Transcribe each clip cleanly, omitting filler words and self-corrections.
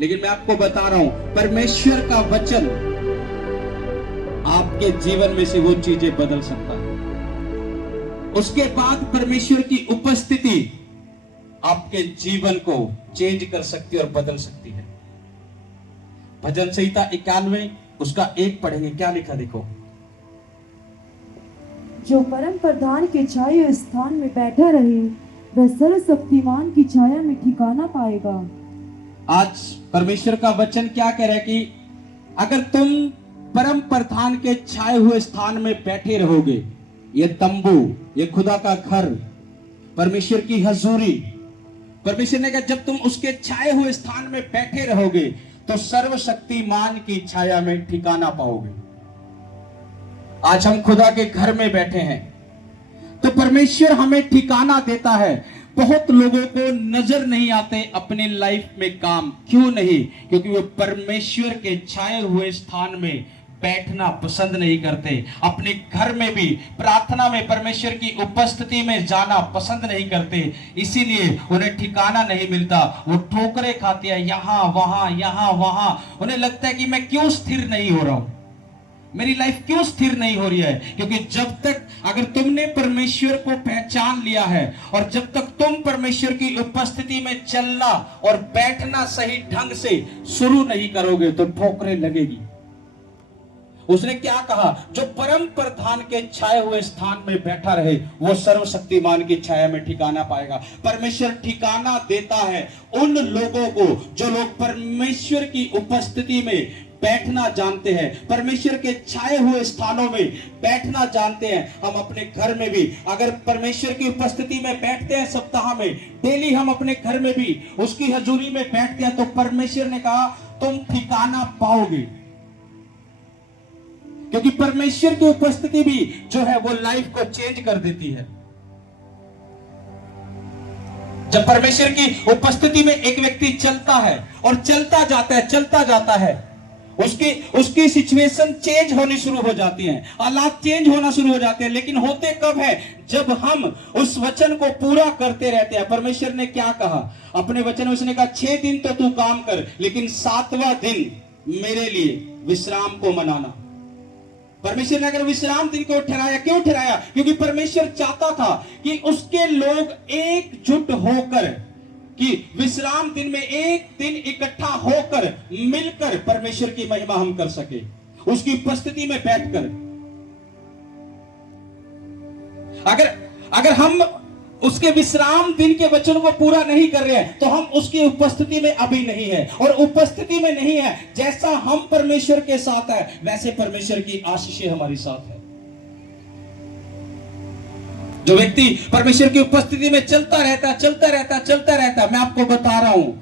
लेकिन मैं आपको बता रहा हूं, परमेश्वर का वचन आपके जीवन में से वो चीजें बदल सकता है। उसके बाद परमेश्वर की उपस्थिति आपके जीवन को चेंज कर सकती है और बदल सकती है। भजन संहिता 91 उसका 1 पढ़ेंगे, क्या लिखा देखो। जो परम प्रधान के छाया स्थान में बैठा रहे वह सर्वशक्तिमान की छाया में ठिकाना पाएगा। आज परमेश्वर का वचन क्या कह रहा है कि अगर तुम परम प्रधान के छाए हुए स्थान में बैठे रहोगे, ये तंबू, ये खुदा का घर, परमेश्वर की हजूरी, परमेश्वर ने कहा जब तुम उसके छाए हुए स्थान में बैठे रहोगे तो सर्वशक्तिमान की छाया में ठिकाना पाओगे। आज हम खुदा के घर में बैठे हैं तो परमेश्वर हमें ठिकाना देता है। बहुत लोगों को नजर नहीं आते अपने लाइफ में काम, क्यों नहीं? क्योंकि वो परमेश्वर के छाए हुए स्थान में बैठना पसंद नहीं करते। अपने घर में भी प्रार्थना में परमेश्वर की उपस्थिति में जाना पसंद नहीं करते, इसीलिए उन्हें ठिकाना नहीं मिलता। वो ठोकरें खाते हैं यहां वहां यहां वहां। उन्हें लगता है कि मैं क्यों स्थिर नहीं हो रहा हूं, मेरी लाइफ क्यों स्थिर नहीं हो रही है? क्योंकि जब तक अगर तुमने परमेश्वर को पहचान लिया है और जब तक तुम परमेश्वर की उपस्थिति में चलना और बैठना सही ढंग से शुरू नहीं करोगे तो ठोकरें लगेगी। उसने क्या कहा? जो परम प्रधान के छाए हुए स्थान में बैठा रहे वो सर्वशक्तिमान की छाया में ठिकाना पाएगा। परमेश्वर ठिकाना देता है उन लोगों को जो लोग परमेश्वर की उपस्थिति में बैठना जानते हैं, परमेश्वर के छाए हुए स्थानों में बैठना जानते हैं। हम अपने घर में भी अगर परमेश्वर की उपस्थिति में बैठते हैं, सप्ताह में डेली हम अपने घर में भी उसकी हजूरी में बैठते हैं, तो परमेश्वर ने कहा तुम ठिकाना पाओगे। क्योंकि परमेश्वर की उपस्थिति भी जो है वो लाइफ को चेंज कर देती है। जब परमेश्वर की उपस्थिति में एक व्यक्ति चलता है और चलता जाता है, उसकी सिचुएशन चेंज होनी शुरू हो जाती है, हालात चेंज होना शुरू हो जाते हैं। लेकिन होते कब है? जब हम उस वचन को पूरा करते रहते हैं। परमेश्वर ने क्या कहा अपने वचन में? उसने कहा 6 दिन तो तू काम कर, लेकिन 7वां दिन मेरे लिए विश्राम को मनाना। परमेश्वर ने अगर विश्राम दिन को ठहराया, क्यों ठहराया? क्योंकि परमेश्वर चाहता था कि उसके लोग एकजुट होकर, कि विश्राम दिन में एक दिन इकट्ठा होकर मिलकर परमेश्वर की महिमा हम कर सके, उसकी उपस्थिति में बैठकर। अगर हम उसके विश्राम दिन के वचन को पूरा नहीं कर रहे हैं तो हम उसकी उपस्थिति में अभी नहीं है, और उपस्थिति में नहीं है। जैसा हम परमेश्वर के साथ है वैसे परमेश्वर की आशीषें हमारे साथ है। जो व्यक्ति परमेश्वर की उपस्थिति में चलता रहता, मैं आपको बता रहा हूं,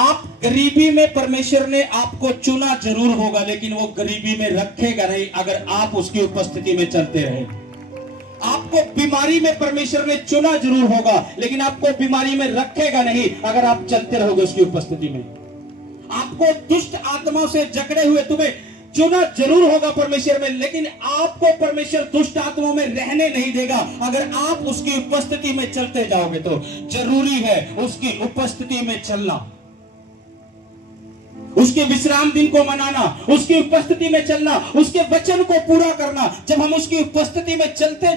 आप गरीबी में परमेश्वर ने आपको चुना जरूर होगा, लेकिन वो गरीबी में रखेगा नहीं अगर आप उसकी उपस्थिति में चलते रहे। आपको बीमारी में परमेश्वर ने चुना जरूर होगा, लेकिन आपको बीमारी में रखेगा नहीं अगर आप चलते रहोगे उसकी उपस्थिति में। आपको दुष्ट आत्माओं से जकड़े हुए तुम्हें चुना जरूर होगा परमेश्वर में, लेकिन आपको परमेश्वर दुष्ट आत्माओं में रहने नहीं देगा अगर आप उसकी उपस्थिति में चलते जाओगे। तो जरूरी है उसकी उपस्थिति में चलना, उसके विश्राम दिन को मनाना, उसकी उपस्थिति में चलना, उसके वचन को पूरा करना। जब हम उसकी उपस्थिति में चलते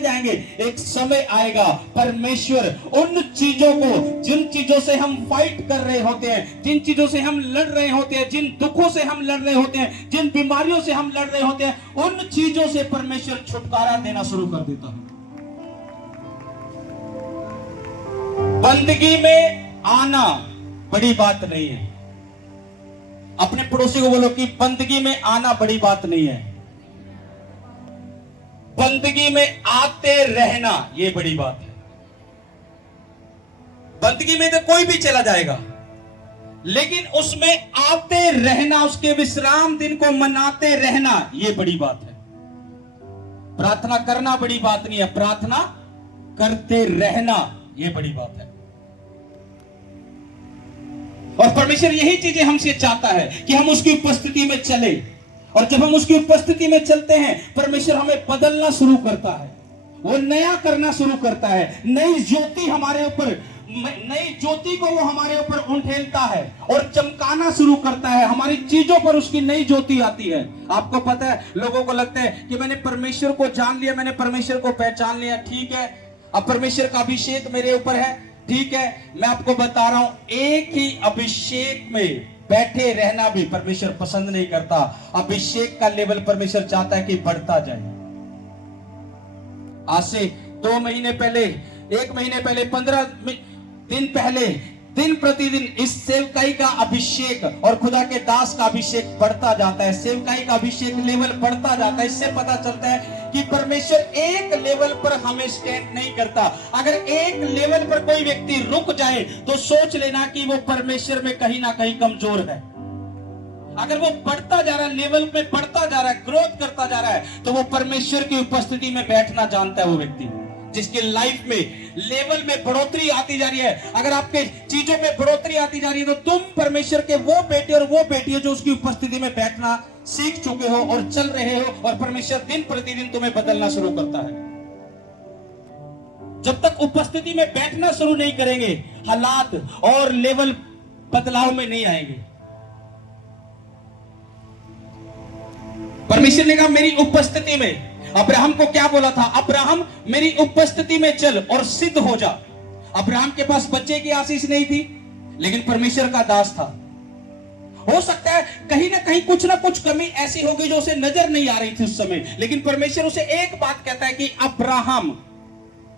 जाएंगे, एक समय आएगा परमेश्वर उन चीजों को, जिन चीजों से हम फाइट कर रहे होते हैं, जिन चीजों से हम लड़ रहे होते हैं, जिन दुखों से हम लड़ रहे होते हैं, जिन बीमारियों से हम लड़ रहे होते हैं, उन चीजों से परमेश्वर छुटकारा देना शुरू कर देता है। बंदगी में आना बड़ी बात नहीं है। अपने पड़ोसी को बोलो कि बंदगी में आना बड़ी बात नहीं है, बंदगी में आते रहना ये बड़ी बात है। बंदगी में तो कोई भी चला जाएगा, लेकिन उसमें आते रहना, उसके विश्राम दिन को मनाते रहना ये बड़ी बात है। प्रार्थना करना बड़ी बात नहीं है, प्रार्थना करते रहना ये बड़ी बात है। और परमेश्वर यही चीजें हमसे चाहता है कि हम उसकी उपस्थिति में चले, और जब हम उसकी उपस्थिति में चलते हैं परमेश्वर हमें बदलना शुरू करता है, वो नया करना शुरू करता है, नई ज्योति हमारे ऊपर नई ज्योति को वो हमारे ऊपर उंडेलता है और चमकाना शुरू करता है। हमारी चीजों पर उसकी नई ज्योति आती है। आपको पता है, लोगों को लगता है कि मैंने परमेश्वर को जान लिया, मैंने परमेश्वर को पहचान लिया, ठीक है, अब परमेश्वर का अभिषेक मेरे ऊपर है, ठीक है। मैं आपको बता रहा हूं, एक ही अभिषेक में बैठे रहना भी परमेश्वर पसंद नहीं करता। अभिषेक का लेवल परमेश्वर चाहता है कि बढ़ता जाए। आज से 2 महीने पहले, 1 महीने पहले, 15 दिन पहले, दिन प्रतिदिन इस सेवकाई का अभिषेक और खुदा के दास का अभिषेक बढ़ता जाता है। सेवकाई का अभिषेक लेवल बढ़ता जाता है। इससे पता चलता है कि परमेश्वर एक लेवल पर हमें स्टैंड नहीं करता। अगर एक लेवल पर कोई व्यक्ति रुक जाए तो सोच लेना कि वो परमेश्वर में कहीं ना कहीं कमजोर है। अगर वो बढ़ता जा रहा है, लेवल में बढ़ता जा रहा है, ग्रोथ करता जा रहा है, तो वो परमेश्वर की उपस्थिति में बैठना जानता है। वो व्यक्ति जिसकी लाइफ में लेवल में बढ़ोतरी आती जा रही है, अगर आपके चीजों में बढ़ोतरी आती जा रही है, तो तुम परमेश्वर के वो बेटे और वो बेटी हो जो उसकी उपस्थिति में बैठना सीख चुके हो और चल रहे हो, और परमेश्वर दिन प्रतिदिन तुम्हें बदलना शुरू करता है। जब तक उपस्थिति में बैठना शुरू नहीं करेंगे, हालात और लेवल बदलाव में नहीं आएंगे। परमेश्वर ने कहा मेरी उपस्थिति में, अब्राहम को क्या बोला था? अब्राहम मेरी उपस्थिति में चल और सिद्ध हो जा। अब्राहम के पास बच्चे की आशीष नहीं थी, लेकिन परमेश्वर का दास था। हो सकता है कहीं ना कहीं कुछ ना कुछ कमी ऐसी होगी जो उसे नजर नहीं आ रही थी उस समय, लेकिन परमेश्वर उसे एक बात कहता है कि अब्राहम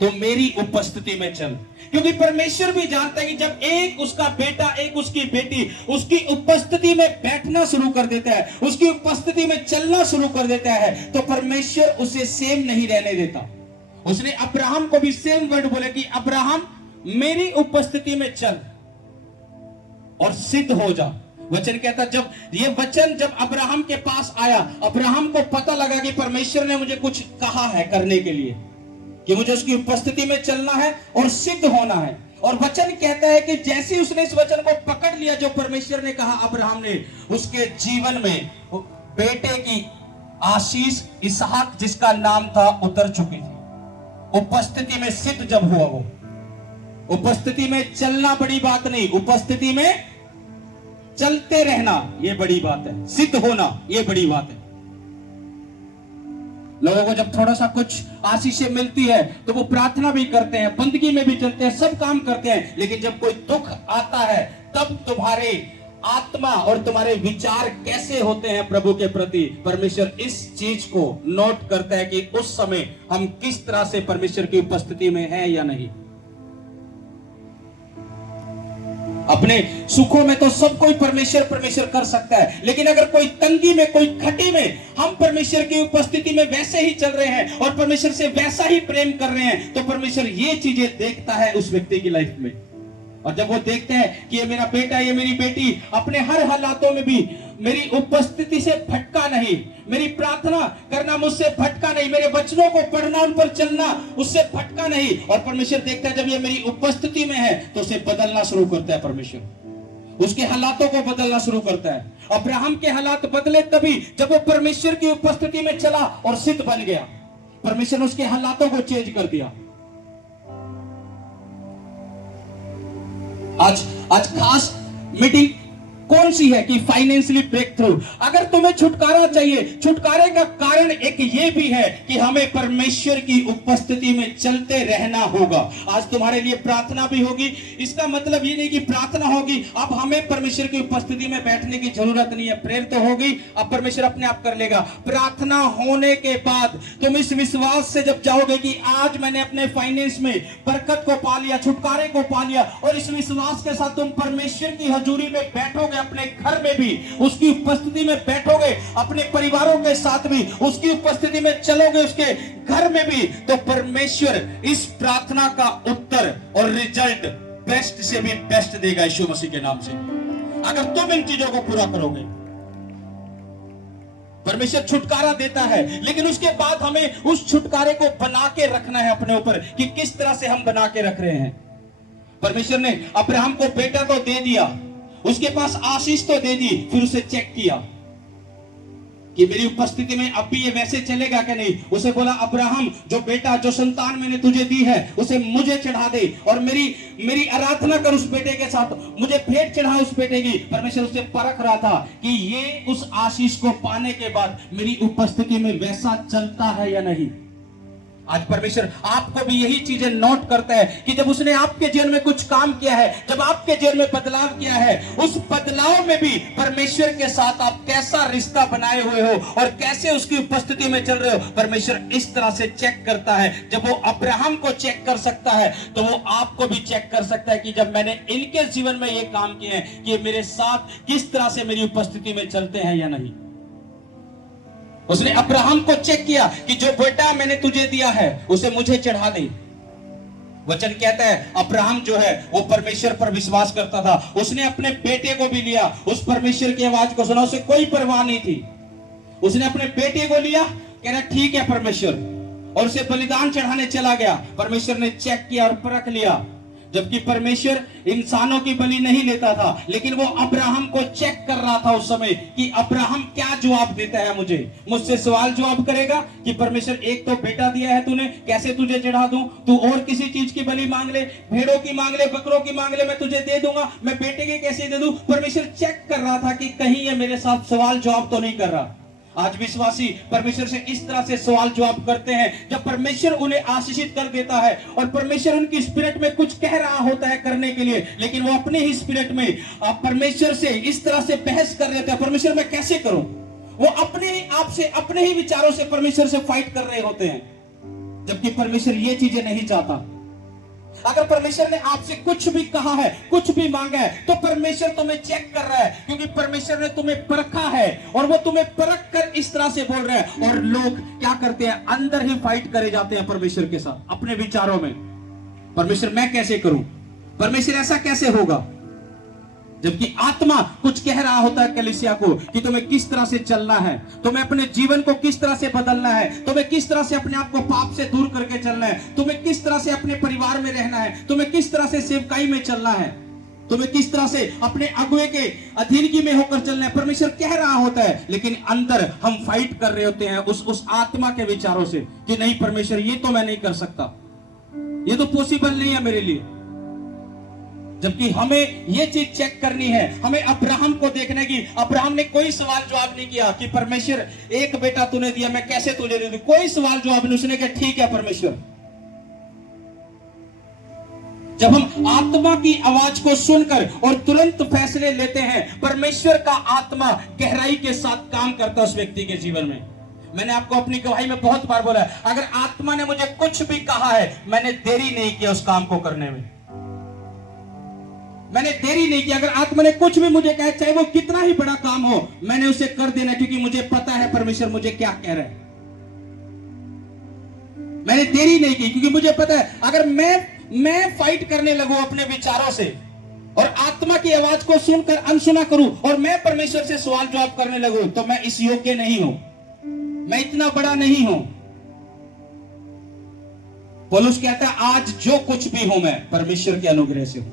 तो मेरी उपस्थिति में चल। क्योंकि परमेश्वर भी जानता है कि जब एक उसका बेटा, एक उसकी बेटी उसकी उपस्थिति में बैठना शुरू कर देता है, उसकी उपस्थिति में चलना शुरू कर देता है, तो परमेश्वर उसे सेम नहीं रहने देता। उसने अब्राहम को भी सेम वर्ड बोले कि अब्राहम मेरी उपस्थिति में चल और सिद्ध हो जा। वचन कहता, जब ये वचन जब अब्राहम के पास आया, अब्राहम को पता लगा कि परमेश्वर ने मुझे कुछ कहा है करने के लिए, कि मुझे उसकी उपस्थिति में चलना है और सिद्ध होना है। और वचन कहता है कि जैसे ही उसने इस वचन को पकड़ लिया जो परमेश्वर ने कहा अब्राहम ने, उसके जीवन में बेटे की आशीष इसहाक जिसका नाम था उतर चुकी थी। उपस्थिति में सिद्ध जब हुआ, वो उपस्थिति में चलना बड़ी बात नहीं, उपस्थिति में चलते रहना ये बड़ी बात है, सिद्ध होना ये बड़ी बात है। लोगों को जब थोड़ा सा कुछ आशीषें मिलती है तो वो प्रार्थना भी करते हैं, बंदगी में भी चलते हैं, सब काम करते हैं, लेकिन जब कोई दुख आता है तब तुम्हारे आत्मा और तुम्हारे विचार कैसे होते हैं प्रभु के प्रति, परमेश्वर इस चीज को नोट करता है कि उस समय हम किस तरह से परमेश्वर की उपस्थिति में हैं या नहीं। अपने सुखों में तो सब कोई परमेश्वर कर सकता है, लेकिन अगर कोई तंगी में, कोई खटी में हम परमेश्वर की उपस्थिति में वैसे ही चल रहे हैं और परमेश्वर से वैसा ही प्रेम कर रहे हैं, तो परमेश्वर ये चीजें देखता है उस व्यक्ति की लाइफ में। और जब वो देखते हैं कि ये मेरा बेटा, ये मेरी बेटी अपने हर हालातों में भी मेरी उपस्थिति से भटका नहीं, मेरी प्रार्थना करना मुझसे भटका नहीं, मेरे वचनों को पढ़ना, उन पर चलना उससे भटका नहीं, और परमेश्वर देखता है जब ये मेरी उपस्थिति में है तो उसे बदलना शुरू करता है। परमेश्वर उसके हालातों को बदलना शुरू करता है। अब्राहम के हालात बदले तभी जब वो परमेश्वर की उपस्थिति में चला और सिद्ध बन गया। परमेश्वर ने उसके हालातों को चेंज कर दिया। आज खास मीटिंग कौन सी है कि फाइनेंशियली ब्रेक थ्रू। अगर तुम्हें छुटकारा चाहिए, छुटकारे का कारण एक ये भी है कि हमें परमेश्वर की उपस्थिति में चलते रहना होगा। आज तुम्हारे लिए प्रार्थना भी होगी, इसका मतलब ये नहीं कि प्रार्थना होगी अब हमें परमेश्वर की उपस्थिति में बैठने की जरूरत नहीं है, प्रेयर तो होगी, अब परमेश्वर अपने आप कर लेगा। प्रार्थना होने के बाद तुम इस विश्वास से जब जाओगे कि आज मैंने अपने फाइनेंस में बरकत को पा लिया, छुटकारे को पा लिया, और इस विश्वास के साथ तुम परमेश्वर की हजूरी में बैठोगे, अपने घर में भी उसकी उपस्थिति में बैठोगे, अपने परिवारों के साथ भी उसकी उपस्थिति में चलोगे, उसके घर में भी, तो परमेश्वर इस प्रार्थना का उत्तर और रिजल्ट बेस्ट से भी बेस्ट देगा यीशु मसीह के नाम से। अगर तुम इन चीजों को पूरा करोगे, परमेश्वर छुटकारा देता है, लेकिन उसके बाद हमें उस छुटकारे को बना के रखना है अपने ऊपर कि किस तरह से हम बना के रख रहे हैं। परमेश्वर ने अब्राहम को बेटा तो दे दिया, उसके पास आशीष तो दे दी, फिर उसे चेक किया। कि मेरी उपस्थिति में अब भी ये वैसे चलेगा कि नहीं। उसे बोला अब्राहम, जो बेटा, जो संतान मैंने तुझे दी है उसे मुझे चढ़ा दे और मेरी आराधना कर उस बेटे के साथ, मुझे भेंट चढ़ा उस बेटे की। परमेश्वर उसे परख रहा था कि ये उस आशीष को पाने के बाद मेरी उपस्थिति में वैसा चलता है या नहीं। आज परमेश्वर आपको भी यही चीजें नोट करता है कि जब उसने आपके जीवन में कुछ काम किया है, जब आपके जीवन में बदलाव किया है, उस बदलाव में भी परमेश्वर के साथ आप कैसा रिश्ता बनाए हुए हो और कैसे उसकी उपस्थिति में चल रहे हो। परमेश्वर इस तरह से चेक करता है। जब वो अब्राहम को चेक कर सकता है तो वो आपको भी चेक कर सकता है कि जब मैंने इनके जीवन में ये काम किए हैं कि मेरे साथ किस तरह से मेरी उपस्थिति में चलते हैं या नहीं। उसने अब्राहम को चेक किया कि जो बेटा मैंने तुझे दिया है उसे मुझे चढ़ा दे। वचन कहता है अब्राहम जो है वो परमेश्वर पर विश्वास करता था। उसने अपने बेटे को भी लिया, उस परमेश्वर की आवाज को सुना, उसे कोई परवाह नहीं थी। उसने अपने बेटे को लिया, कह रहा ठीक है परमेश्वर, और उसे बलिदान चढ़ाने चला गया। परमेश्वर ने चेक किया और परख लिया। जबकि परमेश्वर इंसानों की बलि नहीं लेता था, लेकिन वो अब्राहम को चेक कर रहा था उस समय कि अब्राहम क्या जवाब देता है। मुझसे सवाल जवाब करेगा कि परमेश्वर एक तो बेटा दिया है तूने, कैसे तुझे चढ़ा दूं? तू और किसी चीज की बलि मांग ले, भेड़ों की मांग ले, बकरों की मांग ले, मैं तुझे दे दूंगा। मैं बेटे के कैसे दे दूं? परमेश्वर चेक कर रहा था कि कहीं ये मेरे साथ सवाल जवाब तो नहीं कर रहा। आज विश्वासी परमेश्वर से इस तरह से सवाल जवाब करते हैं जब परमेश्वर उन्हें आशीषित कर देता है और परमेश्वर उनकी स्पिरिट में कुछ कह रहा होता है करने के लिए, लेकिन वो अपने ही स्पिरिट में परमेश्वर से इस तरह से बहस कर रहे थे, परमेश्वर मैं कैसे करूं? वो अपने ही आप से, अपने ही विचारों से परमेश्वर से फाइट कर रहे होते हैं, जबकि परमेश्वर ये चीजें नहीं चाहता। अगर परमेश्वर ने आपसे कुछ भी कहा है, कुछ भी मांगा है, तो परमेश्वर तुम्हें चेक कर रहा है, क्योंकि परमेश्वर ने तुम्हें परखा है और वो तुम्हें परख कर इस तरह से बोल रहा है। और लोग क्या करते हैं? अंदर ही फाइट करे जाते हैं परमेश्वर के साथ, अपने विचारों में। परमेश्वर मैं कैसे करूं? परमेश्वर ऐसा कैसे होगा? जबकि आत्मा कुछ कह रहा होता है कलीसिया को कि तुम्हें किस तरह से चलना है, तुम्हें अपने जीवन को किस तरह से बदलना है, तुम्हें किस तरह से अपने आप को पाप से दूर करके चलना है, तुम्हें किस तरह से अपने परिवार में रहना है, तुम्हें किस तरह से सेवकाई में चलना है, तुम्हें किस तरह से अपने अगुए के अधीनगी में होकर चलना है। परमेश्वर कह रहा होता है, लेकिन अंदर हम फाइट कर रहे होते हैं उस आत्मा के विचारों से कि नहीं परमेश्वर ये तो मैं नहीं कर सकता, ये तो पॉसिबल नहीं है मेरे लिए। जबकि हमें यह चीज चेक करनी है, हमें अब्राहम को देखने की। अब्राहम ने कोई सवाल जवाब नहीं किया कि परमेश्वर एक बेटा तूने दिया, मैं कैसे तुझे दे दूं? कोई सवाल जवाब नहीं। उसने कहा ठीक है परमेश्वर। जब हम आत्मा की आवाज को सुनकर और तुरंत फैसले लेते हैं, परमेश्वर का आत्मा गहराई के साथ काम करता है उस व्यक्ति के जीवन में। मैंने आपको अपनी गवाही में बहुत बार बोला है, अगर आत्मा ने मुझे कुछ भी कहा है, मैंने देरी नहीं किया उस काम को करने में, मैंने देरी नहीं किया। अगर आत्मा ने कुछ भी मुझे कहा, चाहे वो कितना ही बड़ा काम हो, मैंने उसे कर देना, क्योंकि मुझे पता है परमेश्वर मुझे क्या कह रहा है। मैंने देरी नहीं की, क्योंकि मुझे पता है अगर मैं फाइट करने लगूं अपने विचारों से और आत्मा की आवाज को सुनकर अनसुना करूं और मैं परमेश्वर से सवाल जवाब करने लगूं, तो मैं इस योग्य नहीं हूं, मैं इतना बड़ा नहीं हूं। पौलुस कहता है आज जो कुछ भी हूं मैं परमेश्वर के अनुग्रह से हूं।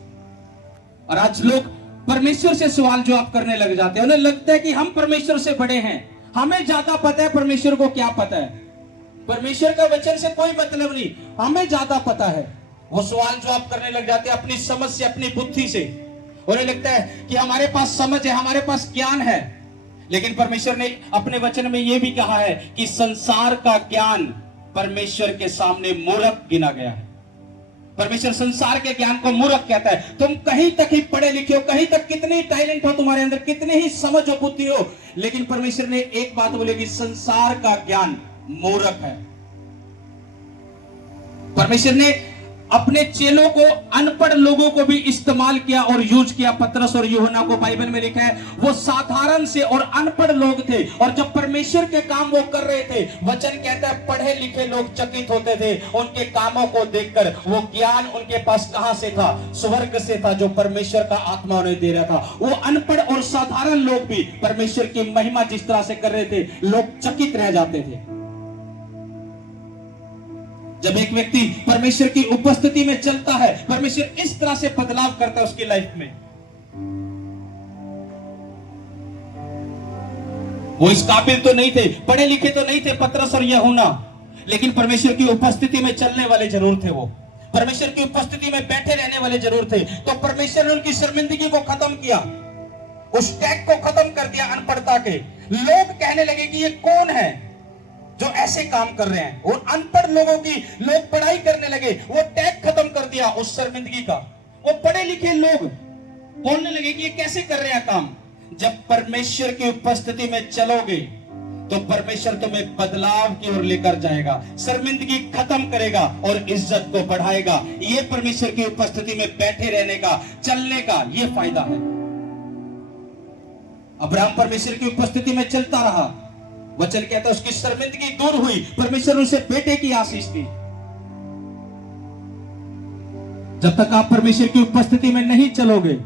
और आज लोग परमेश्वर से सवाल जवाब करने लग जाते हैं। उन्हें लगता है कि हम परमेश्वर से बड़े हैं, हमें ज्यादा पता है, परमेश्वर को क्या पता है? परमेश्वर का वचन से कोई मतलब नहीं, हमें ज्यादा पता है। वो सवाल जवाब करने लग जाते हैं अपनी समझ से, अपनी बुद्धि से। उन्हें लगता है कि हमारे पास समझ है, हमारे पास ज्ञान है। लेकिन परमेश्वर ने अपने वचन में यह भी कहा है कि संसार का ज्ञान परमेश्वर के सामने मूर्ख गिना गया है। परमेश्वर संसार के ज्ञान को मूर्ख कहता है। तुम कहीं तक ही पढ़े लिखे हो, कहीं तक कितने टैलेंट हो तुम्हारे अंदर, कितने ही समझ और बुद्धि हो, लेकिन परमेश्वर ने एक बात बोली कि संसार का ज्ञान मूर्ख है। परमेश्वर ने अपने चेलों को, अनपढ़ लोगों को भी इस्तेमाल किया और यूज किया। पतरस और यूहन्ना को बाइबल में लिखा है वो साधारण से और अनपढ़ लोग थे, और जब परमेश्वर के काम वो कर रहे थे, वचन कहता है पढ़े लिखे लोग चकित होते थे उनके कामों को देखकर। वो ज्ञान उनके पास कहां से था? स्वर्ग से था, जो परमेश्वर का आत्मा उन्हें दे रहा था। वो अनपढ़ और साधारण लोग भी परमेश्वर की महिमा जिस तरह से कर रहे थे, लोग चकित रह जाते थे। जब एक व्यक्ति परमेश्वर की उपस्थिति में चलता है, परमेश्वर इस तरह से बदलाव करता है उसकी लाइफ में। वो इस काबिल तो नहीं थे, पढ़े लिखे तो नहीं थे पतरस और यूहन्ना, लेकिन परमेश्वर की उपस्थिति में चलने वाले जरूर थे। वो परमेश्वर की उपस्थिति में बैठे रहने वाले जरूर थे। तो परमेश्वर ने उनकी शर्मिंदगी को खत्म किया, उस टैग को खत्म कर दिया अनपढ़ता के। लोग कहने लगे कि ये कौन है जो ऐसे काम कर रहे हैं। और अनपढ़ लोगों की लोग पढ़ाई करने लगे, वो टैग खत्म कर दिया उस शर्मिंदगी का। वो पढ़े लिखे लोग बोलने लगे कि ये कैसे कर रहे हैं काम। जब परमेश्वर की उपस्थिति में चलोगे तो परमेश्वर तुम्हें बदलाव की ओर लेकर जाएगा, शर्मिंदगी खत्म करेगा और इज्जत को बढ़ाएगा। ये परमेश्वर की उपस्थिति में बैठे रहने का, चलने का ये फायदा है। अब्राहम परमेश्वर की उपस्थिति में चलता रहा, वचन कहता है उसकी शर्मिंदगी दूर हुई, परमेश्वर उसे बेटे की आशीष दी। जब तक आप परमेश्वर की उपस्थिति में नहीं चलोगे,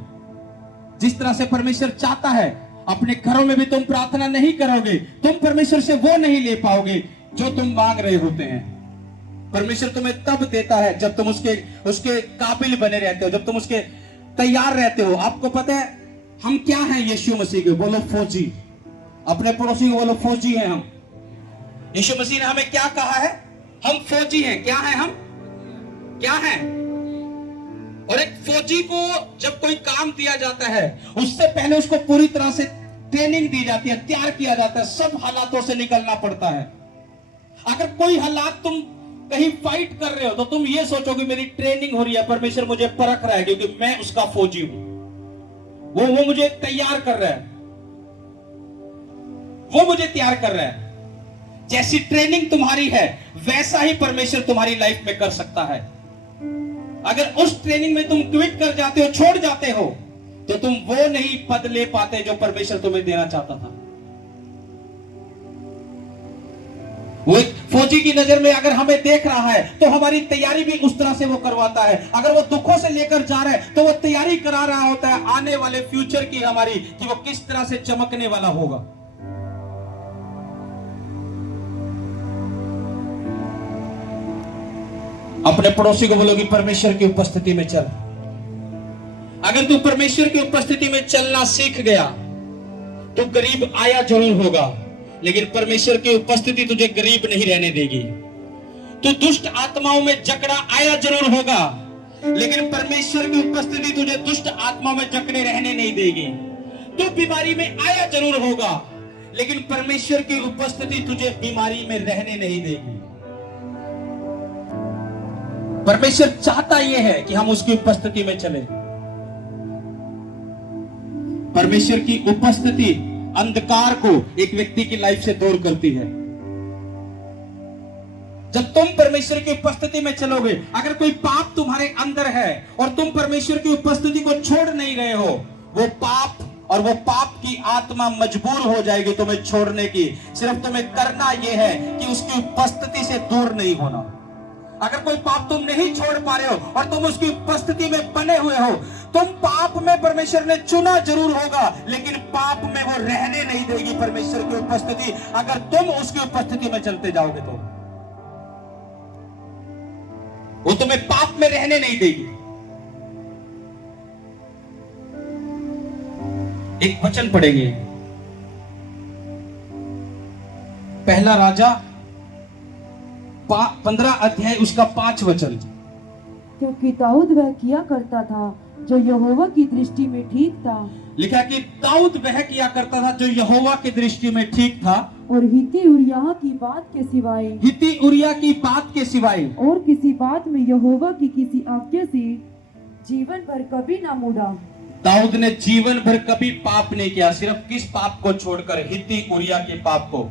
जिस तरह से परमेश्वर चाहता है, अपने घरों में भी तुम प्रार्थना नहीं करोगे, तुम परमेश्वर से वो नहीं ले पाओगे जो तुम मांग रहे होते हैं। परमेश्वर तुम्हें तब देता है जब तुम उसके काबिल बने रहते हो, जब तुम उसके तैयार रहते हो। आपको पता है हम क्या हैं यीशु मसीह के? बोलो फौजी। अपने पड़ोसी को बोलो फौजी हैं हम। यीशु मसीह ने हमें क्या कहा है? हम फौजी हैं। क्या हैं हम? क्या हैं? और एक फौजी को जब कोई काम दिया जाता है, उससे पहले उसको पूरी तरह से ट्रेनिंग दी जाती है, तैयार किया जाता है, सब हालातों से निकलना पड़ता है। अगर कोई हालात तुम कहीं फाइट कर रहे हो तो तुम ये सोचोगे मेरी ट्रेनिंग हो रही है, परमेश्वर मुझे परख रहा है क्योंकि मैं उसका फौजी हूं, वो मुझे तैयार कर रहा है, वो मुझे तैयार कर रहा है। जैसी ट्रेनिंग तुम्हारी है वैसा ही परमेश्वर तुम्हारी लाइफ में कर सकता है। अगर उस ट्रेनिंग में तुम क्विट कर जाते हो, छोड़ जाते हो, तो तुम वो नहीं पद ले पाते जो परमेश्वर तुम्हें देना चाहता था। वो एक फौजी की नजर में अगर हमें देख रहा है तो हमारी तैयारी भी उस तरह से वो करवाता है। अगर वो दुखों से लेकर जा रहा है तो वो तैयारी करा रहा होता है आने वाले फ्यूचर की हमारी, कि वो किस तरह से चमकने वाला होगा। अपने पड़ोसी को बोलो कि परमेश्वर की उपस्थिति में चल। अगर तू परमेश्वर की उपस्थिति में चलना सीख गया तो गरीब आया जरूर होगा, लेकिन परमेश्वर की उपस्थिति तुझे गरीब नहीं रहने देगी। तू दुष्ट आत्माओं में जकड़ा आया जरूर होगा, लेकिन परमेश्वर की उपस्थिति तुझे दुष्ट आत्माओं में जकड़े रहने नहीं देगी। तू बीमारी में आया जरूर होगा, लेकिन परमेश्वर की उपस्थिति तुझे बीमारी में रहने नहीं देगी। परमेश्वर चाहता यह है कि हम उसकी उपस्थिति में चले। परमेश्वर की उपस्थिति अंधकार को एक व्यक्ति की लाइफ से दूर करती है। जब तुम परमेश्वर की उपस्थिति में चलोगे, अगर कोई पाप तुम्हारे अंदर है और तुम परमेश्वर की उपस्थिति को छोड़ नहीं रहे हो, वो पाप और वो पाप की आत्मा मजबूर हो जाएगी तुम्हें छोड़ने की। सिर्फ तुम्हें करना यह है कि उसकी उपस्थिति से दूर नहीं होना। अगर कोई पाप तुम नहीं छोड़ पा रहे हो और तुम उसकी उपस्थिति में बने हुए हो, तुम पाप में परमेश्वर ने चुना जरूर होगा, लेकिन पाप में वो रहने नहीं देगी परमेश्वर की उपस्थिति। अगर तुम उसकी उपस्थिति में चलते जाओगे तो वो तुम्हें पाप में रहने नहीं देगी। एक वचन पढ़ेंगे, पहला राजा 15 अध्याय उसका 5 वचन। क्योंकि दाऊद वह किया करता था जो यहोवा की दृष्टि में ठीक था। लिखा कि दाऊद वह किया करता था जो यहोवा की दृष्टि में ठीक था, और हित्ती उरिय्याह की बात के सिवाय, हित्ती उरिय्याह की बात के सिवाय और किसी बात में यहोवा की किसी आज्ञा से जीवन भर कभी ना मुड़ा। दाऊद ने जीवन भर कभी पाप नहीं किया। सिर्फ किस पाप को छोड़कर? हित्ती उरिय्याह के पाप को।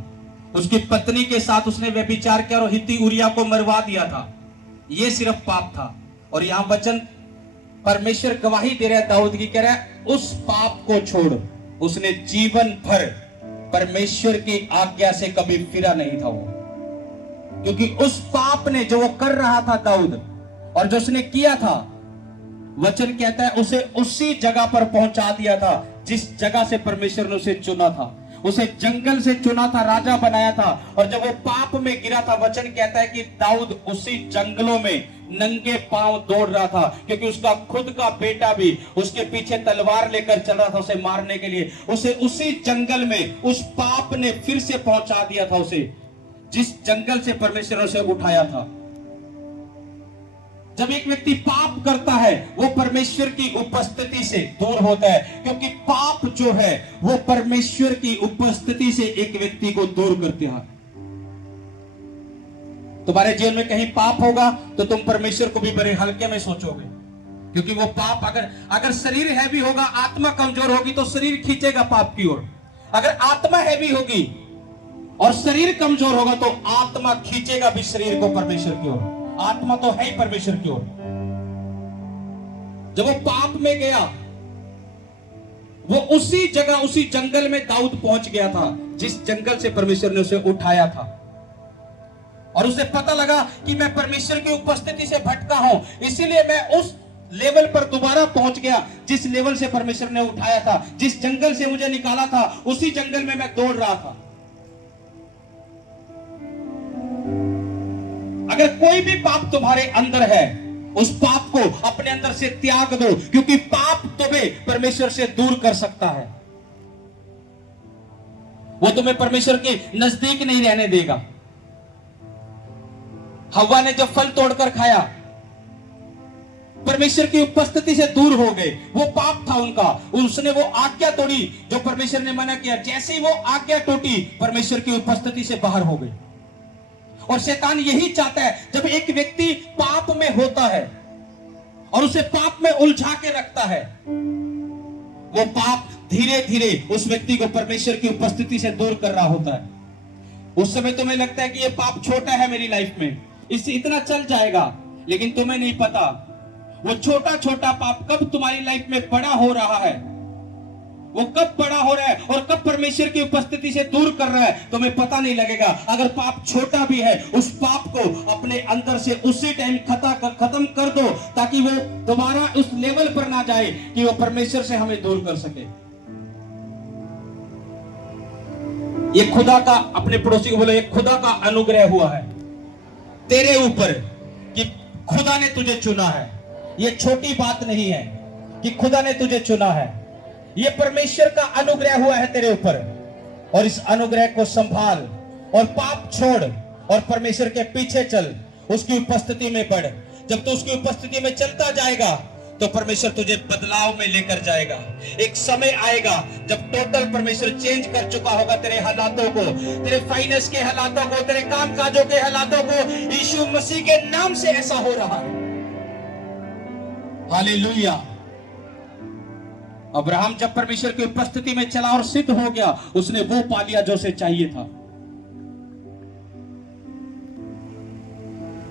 उसकी पत्नी के साथ उसने व्यभिचार किया और हित्ती उरिय्याह को मरवा दिया था। यह सिर्फ पाप था। और यहां वचन परमेश्वर गवाही दे रहा है दाऊद की, कह रहा है उस पाप को छोड़। उसने जीवन भर परमेश्वर की आज्ञा से कभी फिरा नहीं था वो, क्योंकि उस पाप ने जो वो कर रहा था दाऊद और जो उसने किया था, वचन कहता है उसे उसी जगह पर पहुंचा दिया था जिस जगह से परमेश्वर ने उसे चुना था। उसे जंगल से चुना था, राजा बनाया था, और जब वो पाप में गिरा था, वचन कहता है कि दाऊद उसी जंगलों में नंगे पांव दौड़ रहा था, क्योंकि उसका खुद का बेटा भी उसके पीछे तलवार लेकर चल रहा था उसे मारने के लिए। उसे उसी जंगल में उस पाप ने फिर से पहुंचा दिया था, उसे जिस जंगल से परमेश्वर ने उसे उठाया था। जब एक व्यक्ति पाप करता है वो परमेश्वर की उपस्थिति से दूर होता है, क्योंकि पाप जो है वो परमेश्वर की उपस्थिति से एक व्यक्ति को दूर करते हैं। तुम्हारे जीवन में कहीं पाप होगा तो तुम परमेश्वर को भी बड़े हल्के में सोचोगे, क्योंकि वो पाप अगर शरीर हैवी होगा, आत्मा कमजोर होगी तो शरीर खींचेगा पाप की ओर। अगर आत्मा हैवी होगी और शरीर कमजोर होगा तो आत्मा खींचेगा भी शरीर को परमेश्वर की ओर। आत्मा तो है ही परमेश्वर की ओर। जब वो पाप में गया, वो उसी जगह उसी जंगल में दाऊद पहुंच गया था जिस जंगल से परमेश्वर ने उसे उठाया था, और उसे पता लगा कि मैं परमेश्वर की उपस्थिति से भटका हूं, इसीलिए मैं उस लेवल पर दोबारा पहुंच गया जिस लेवल से परमेश्वर ने उठाया था। जिस जंगल से मुझे निकाला था उसी जंगल में मैं दौड़ रहा था। अगर कोई भी पाप तुम्हारे अंदर है, उस पाप को अपने अंदर से त्याग दो, क्योंकि पाप तुम्हें परमेश्वर से दूर कर सकता है। वो तुम्हें परमेश्वर के नजदीक नहीं रहने देगा। हव्वा ने जब फल तोड़कर खाया, परमेश्वर की उपस्थिति से दूर हो गए। वो पाप था उनका, उसने वो आज्ञा तोड़ी जो परमेश्वर ने मना किया। जैसे ही वो आज्ञा टूटी, परमेश्वर की उपस्थिति से बाहर हो गए। और शैतान यही चाहता है, जब एक व्यक्ति पाप में होता है और उसे पाप में उलझा के रखता है, वो पाप धीरे धीरे उस व्यक्ति को परमेश्वर की उपस्थिति से दूर कर रहा होता है। उस समय तुम्हें लगता है कि ये पाप छोटा है मेरी लाइफ में, इससे इतना चल जाएगा, लेकिन तुम्हें नहीं पता वो छोटा छोटा पाप कब तुम्हारी लाइफ में बड़ा हो रहा है, वो कब बड़ा हो रहा है और कब परमेश्वर की उपस्थिति से दूर कर रहा है, तुम्हें पता नहीं लगेगा। अगर पाप छोटा भी है, उस पाप को अपने अंदर से उसी टाइम खत्म कर दो, ताकि वो दोबारा उस लेवल पर ना जाए कि वो परमेश्वर से हमें दूर कर सके। ये खुदा का, अपने पड़ोसी को बोलो, ये खुदा का अनुग्रह हुआ है तेरे ऊपर कि खुदा ने तुझे चुना है। ये छोटी बात नहीं है कि खुदा ने तुझे चुना है, ये परमेश्वर का अनुग्रह हुआ है तेरे ऊपर। और इस अनुग्रह को संभाल और पाप छोड़ और परमेश्वर के पीछे चल, उसकी उपस्थिति में बढ़। जब तू उसकी उपस्थिति में चलता जाएगा तो परमेश्वर तुझे बदलाव में लेकर जाएगा। एक समय आएगा जब टोटल परमेश्वर चेंज कर चुका होगा तेरे हालातों को, तेरे फाइनेंस के हालातों को, तेरे कामकाजों के हालातों को। यीशु मसीह के नाम से ऐसा हो रहा है। हालेलुया। अब्राहम जब परमेश्वर की उपस्थिति में चला और सिद्ध हो गया, उसने वो पा लिया जो उसे चाहिए था।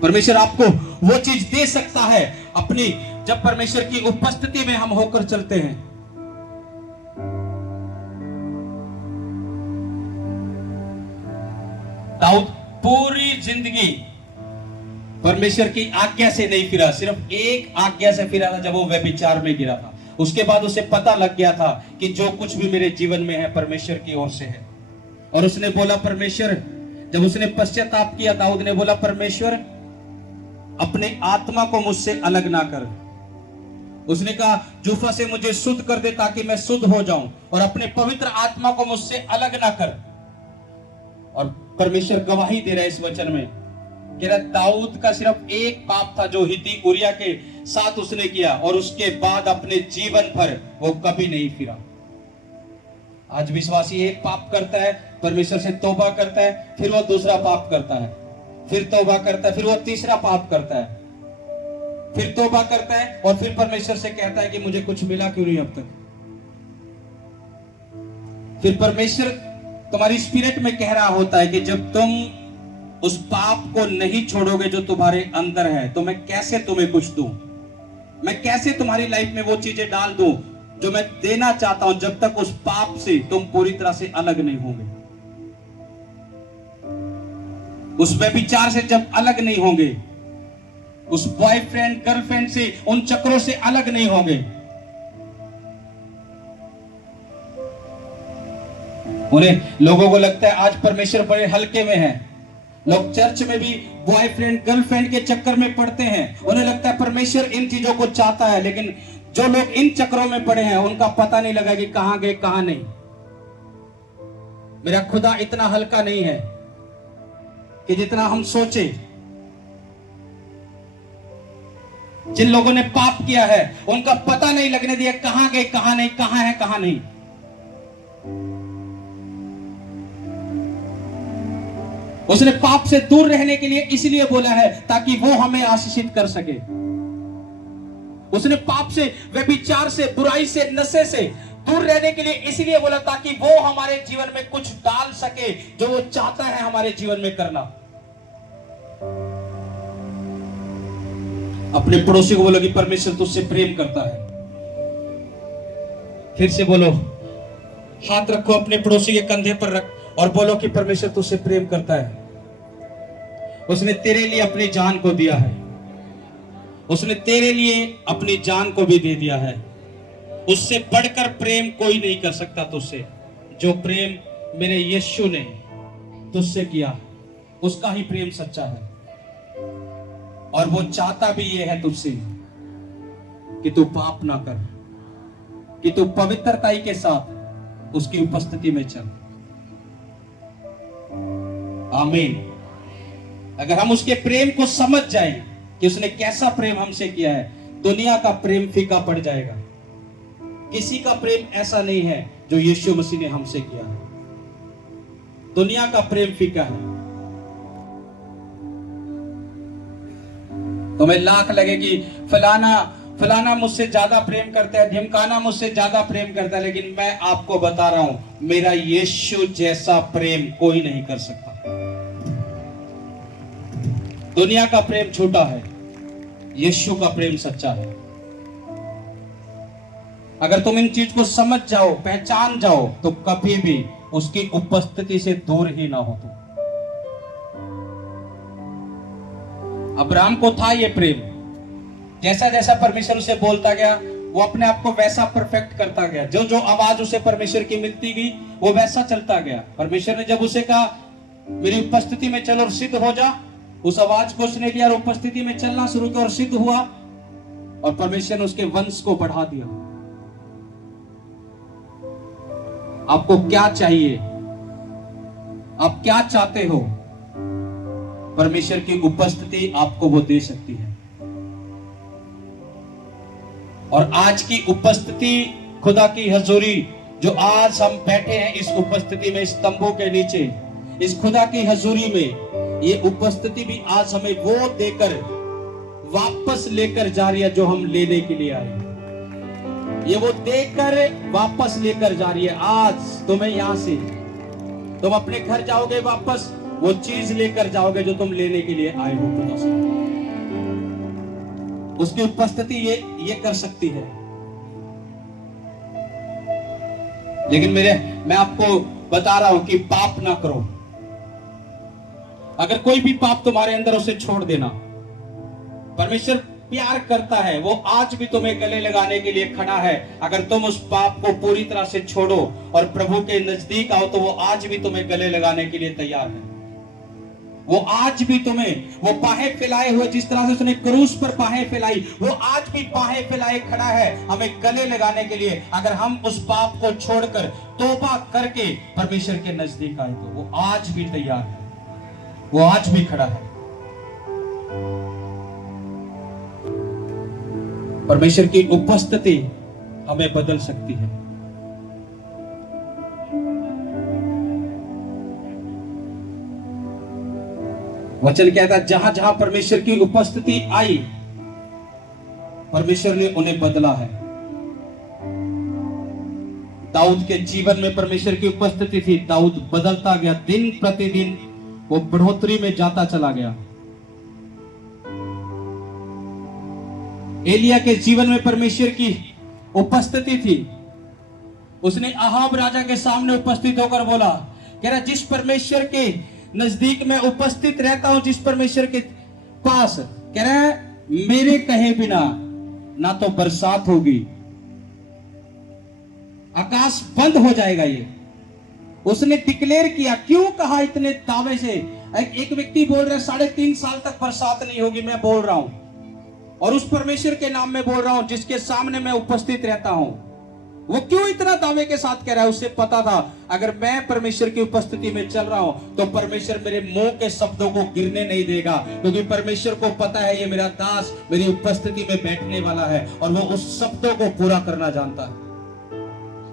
परमेश्वर आपको वो चीज दे सकता है अपनी, जब परमेश्वर की उपस्थिति में हम होकर चलते हैं। दाऊद पूरी जिंदगी परमेश्वर की आज्ञा से नहीं फिरा, सिर्फ एक आज्ञा से फिरा था, जब वो व्यभिचार में गिरा था। उसके बाद उसे पता लग गया था कि जो कुछ भी मेरे जीवन में है परमेश्वर की ओर से है। और उसने बोला, परमेश्वर, जब उसने पश्चाताप किया, दाऊद ने बोला, परमेश्वर अपने आत्मा को मुझसे अलग ना कर। उसने कहा, जूफा से मुझे शुद्ध कर दे ताकि मैं शुद्ध हो जाऊं, और अपने पवित्र आत्मा को मुझसे अलग ना कर। और परमेश्वर गवाही दे रहा है इस वचन में, कह रहा दाऊद का सिर्फ एक पाप था जो हित्ती उरिया के साथ उसने किया, और उसके बाद अपने जीवन भर वो कभी नहीं फिरा। आज विश्वासी एक पाप करता है, परमेश्वर से तौबा करता है, फिर वो दूसरा पाप करता है, फिर तौबा करता है, फिर वो तीसरा पाप करता है, फिर तौबा करता है, और फिर परमेश्वर से कहता है कि मुझे कुछ मिला क्यों नहीं अब तक। फिर परमेश्वर तुम्हारी स्पिरिट में कह रहा होता है कि जब तुम उस पाप को नहीं छोड़ोगे जो तुम्हारे अंदर है, तो मैं कैसे तुम्हें कुछ दूं, मैं कैसे तुम्हारी लाइफ में वो चीजें डाल दूं जो मैं देना चाहता हूं, जब तक उस पाप से तुम पूरी तरह से अलग नहीं होंगे, उस व्यभिचार से जब अलग नहीं होंगे, उस बॉयफ्रेंड गर्लफ्रेंड से, उन चक्रों से अलग नहीं होंगे। उन्हें लोगों को लगता है आज परमेश्वर बड़े हल्के में है। लोग चर्च में भी बॉयफ्रेंड गर्लफ्रेंड के चक्कर में पड़ते हैं, उन्हें लगता है परमेश्वर इन चीजों को चाहता है, लेकिन जो लोग इन चक्करों में पड़े हैं उनका पता नहीं लगा कि कहां गए कहां नहीं। मेरा खुदा इतना हल्का नहीं है कि जितना हम सोचे। जिन लोगों ने पाप किया है उनका पता नहीं लगने दिया कहां गए कहां नहीं, कहां है कहां नहीं। उसने पाप से दूर रहने के लिए इसलिए बोला है ताकि वो हमें आशीषित कर सके। उसने पाप से, व्यभिचार से, बुराई से, नशे से दूर रहने के लिए इसलिए बोला ताकि वो हमारे जीवन में कुछ डाल सके जो वो चाहता है हमारे जीवन में करना। अपने पड़ोसी को बोलो कि परमेश्वर तुझसे प्रेम करता है। फिर से बोलो, हाथ रखो अपने पड़ोसी के कंधे पर रख और बोलो कि परमेश्वर तुझसे प्रेम करता है। उसने तेरे लिए अपनी जान को दिया है, उसने तेरे लिए अपनी जान को भी दे दिया है। उससे बढ़कर प्रेम कोई नहीं कर सकता तुझसे। जो प्रेम मेरे यीशु ने तुझसे किया उसका ही प्रेम सच्चा है। और वो चाहता भी ये है तुझसे कि तू पाप ना कर, कि तू पवित्रताई के साथ उसकी उपस्थिति में चल। आमीन। अगर हम उसके प्रेम को समझ जाएं कि उसने कैसा प्रेम हमसे किया है, दुनिया का प्रेम फीका पड़ जाएगा। किसी का प्रेम ऐसा नहीं है जो यीशु मसीह ने हमसे किया है। दुनिया का प्रेम फीका है। तुम्हें लाख लगे कि फलाना मुझसे ज्यादा प्रेम करता है, ढिमकाना मुझसे ज्यादा प्रेम करता है, लेकिन मैं आपको बता रहा हूं, मेरा यीशु जैसा प्रेम कोई नहीं कर सकता। दुनिया का प्रेम छोटा है, यीशु का प्रेम सच्चा है। अगर तुम इन चीज को समझ जाओ, पहचान जाओ, तो कभी भी उसकी उपस्थिति से दूर ही ना हो तुम। अब्राहम को था ये प्रेम। जैसा जैसा परमेश्वर उसे बोलता गया वो अपने आप को वैसा परफेक्ट करता गया। जो जो आवाज उसे परमेश्वर की मिलती गई वो वैसा चलता गया। परमेश्वर ने जब उसे कहा मेरी उपस्थिति में चलो और सिद्ध हो जा, उस आवाज को उसने लिया और उपस्थिति में चलना शुरू किया और सिद्ध हुआ। और परमेश्वर ने उसके वंश को बढ़ा दिया। आपको क्या चाहिए? आप क्या चाहते हो? परमेश्वर की उपस्थिति आपको वो दे सकती है। और आज की उपस्थिति, खुदा की हजूरी, जो आज हम बैठे हैं इस उपस्थिति में, इस तंबू के नीचे, इस खुदा की हजूरी में, ये उपस्थिति भी आज हमें वो देकर वापस लेकर जा रही है जो हम लेने के लिए आए। ये वो देकर वापस लेकर जा रही है। आज तुम्हें यहां से, तुम अपने घर जाओगे, वापस वो चीज लेकर जाओगे जो तुम लेने के लिए आए हो खुदा से। उसकी उपस्थिति ये कर सकती है। लेकिन मैं आपको बता रहा हूं कि पाप ना करो। अगर कोई भी पाप तुम्हारे अंदर, उसे छोड़ देना। परमेश्वर प्यार करता है, वो आज भी तुम्हें गले लगाने के लिए खड़ा है। अगर तुम उस पाप को पूरी तरह से छोड़ो और प्रभु के नजदीक आओ तो वो आज भी तुम्हें गले लगाने के लिए तैयार है। वो आज भी तुम्हें, वो बाहें फैलाए हुए, जिस तरह से उसने क्रूस पर बाहें फैलाई, वो आज भी बाहें फैलाए खड़ा है हमें गले लगाने के लिए। अगर हम उस पाप को छोड़कर तौबा करके परमेश्वर के नजदीक आए तो वो आज भी तैयार है, वो आज भी खड़ा है। परमेश्वर की उपस्थिति हमें बदल सकती है। वचन कहता है जहां जहां परमेश्वर की उपस्थिति आई, परमेश्वर ने उन्हें बदला है। दाऊद के जीवन में परमेश्वर की उपस्थिति थी, दाऊद बदलता गया, दिन प्रतिदिन वो बढ़ोतरी में जाता चला गया। एलिया के जीवन में परमेश्वर की उपस्थिति थी। उसने अहाब राजा के सामने उपस्थित होकर बोला, कह रहा जिस परमेश्वर के नजदीक में उपस्थित रहता हूं, जिस परमेश्वर के पास, कह रहा है मेरे कहे बिना ना तो बरसात होगी, आकाश बंद हो जाएगा। ये उसने डिक्लेयर किया। क्यों कहा इतने दावे से? एक व्यक्ति बोल रहा है 3.5 साल तक बरसात नहीं होगी, मैं बोल रहा हूं, और उस परमेश्वर के नाम में बोल रहा हूं जिसके सामने मैं उपस्थित रहता हूं। वो क्यों इतना दावे के साथ कह रहा है? उससे पता था अगर मैं परमेश्वर की उपस्थिति में चल रहा हूं तो परमेश्वर मेरे मुंह के शब्दों को गिरने नहीं देगा, क्योंकि परमेश्वर को पता है ये मेरा दास मेरी उपस्थिति में बैठने वाला है और वो उस शब्दों को पूरा करना जानता है।